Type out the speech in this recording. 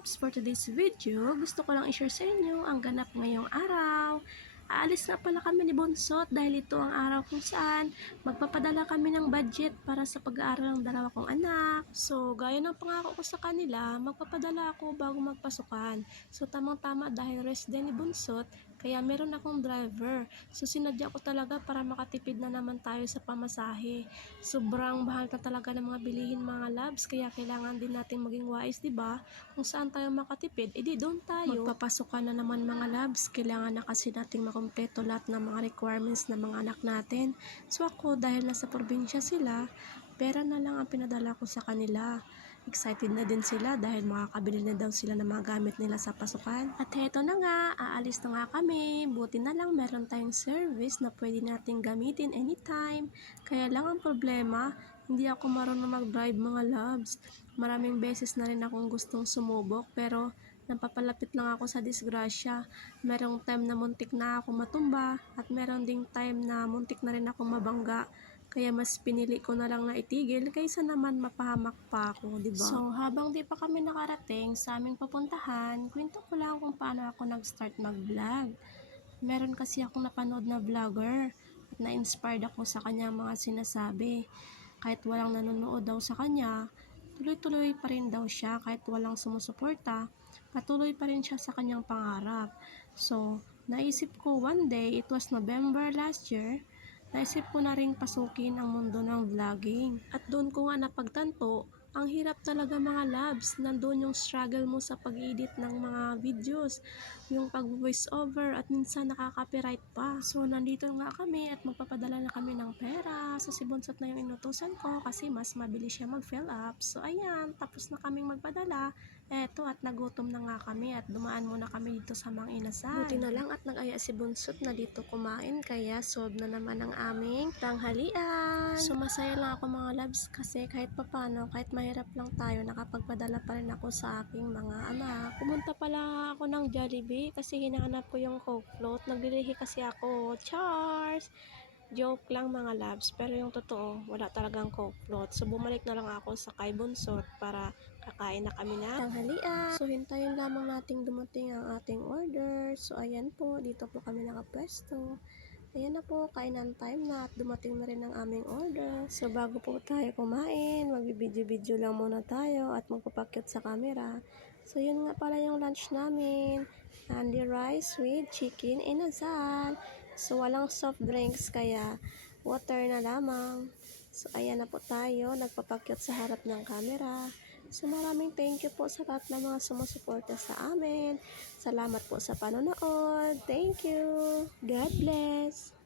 Labs, for today's video, gusto ko lang i-share sa inyo ang ganap ngayong araw. Aalis na pala kami ni Bonsot dahil ito ang araw kung saan magpapadala kami ng budget para sa pag-aaral ng dalawa kong anak. So, gaya ng pangako ko sa kanila, magpapadala ako bago magpasukan. So, tamang-tama dahil rest day ni Bonsot, kaya meron akong driver. So, sinadya ko talaga para makatipid na naman tayo sa pamasahe. Sobrang mahal na talaga ng mga bilihin mga labs, kaya kailangan din natin maging wise, di ba? Kung saan tayo makatipid, edi doon tayo. Magpapasukan na naman mga labs, kailangan na kasi nating makumpleto lahat ng mga requirements ng mga anak natin. So ako, dahil nasa probinsya sila, pera na lang ang pinadala ko sa kanila. Excited na din sila dahil makakabili na daw sila ng mga gamit nila sa pasukan. At heto na nga, aalis na nga kami. Buti na lang meron tayong service na pwede nating gamitin anytime. Kaya lang ang problema, hindi ako marunong mag-drive mga loves. Maraming beses na rin akong gustong sumubok pero napapalapit lang ako sa disgrasya. Merong time na muntik na ako matumba at meron ding time na muntik na rin ako mabangga. Kaya mas pinili ko na lang na itigil kaysa naman mapahamak pa ako, di ba? So, habang di pa kami nakarating sa aming papuntahan, kwento ko lang kung paano ako nag-start mag-vlog. Meron kasi akong napanood na vlogger at na-inspired ako sa kanyang mga sinasabi. Kahit walang nanonood daw sa kanya, tuloy-tuloy pa rin daw siya kahit walang sumusuporta, patuloy pa rin siya sa kanyang pangarap. So, naisip ko one day, it was November last year, naisip ko na ring pasukin ang mundo ng vlogging. At doon ko nga napagtanto, ang hirap talaga mga labs. Nandun yung struggle mo sa pag-edit ng mga videos, yung pag-voice over at minsan nakaka-copyright pa. So nandito nga kami at magpapadala na kami ng pera. So si Bonsot na yung inutusan ko kasi mas mabilis siya mag-fill up. So ayan, tapos na kaming magpadala. Eto at nagutom na nga kami at dumaan muna kami dito sa Mang Inasal. Buti na lang at nag-aya si Bonsot na dito kumain kaya solve na naman ang aming tanghalian. So masaya lang ako mga labs kasi kahit papano, kahit mahirap lang tayo, nakapagpadala pa rin ako sa aking mga anak. Pumunta pala ako ng Jollibee kasi hinahanap ko yung Coke float. Naglilihi kasi ako. Cheers! Joke lang mga labs, pero yung totoo, wala talagang Coke float. So bumalik na lang ako sa kay Bonsot para kakain na kami na tanghalian. So hintayin lamang nating dumating ang ating order. So ayan po, dito po kami nakapwesto. Ayan na po, kainan time na at dumating na rin ang aming order. So bago po tayo kumain, magbibideo-video lang muna tayo at magpapakyut sa camera. So yun nga pala yung lunch namin. Handy rice with chicken inasal. So walang soft drinks kaya water na lamang. So ayan na po tayo, nagpapakyut sa harap ng camera. So maraming thank you po sa lahat ng mga sumusuporta sa amin. Salamat po sa panonood. Thank you. God bless.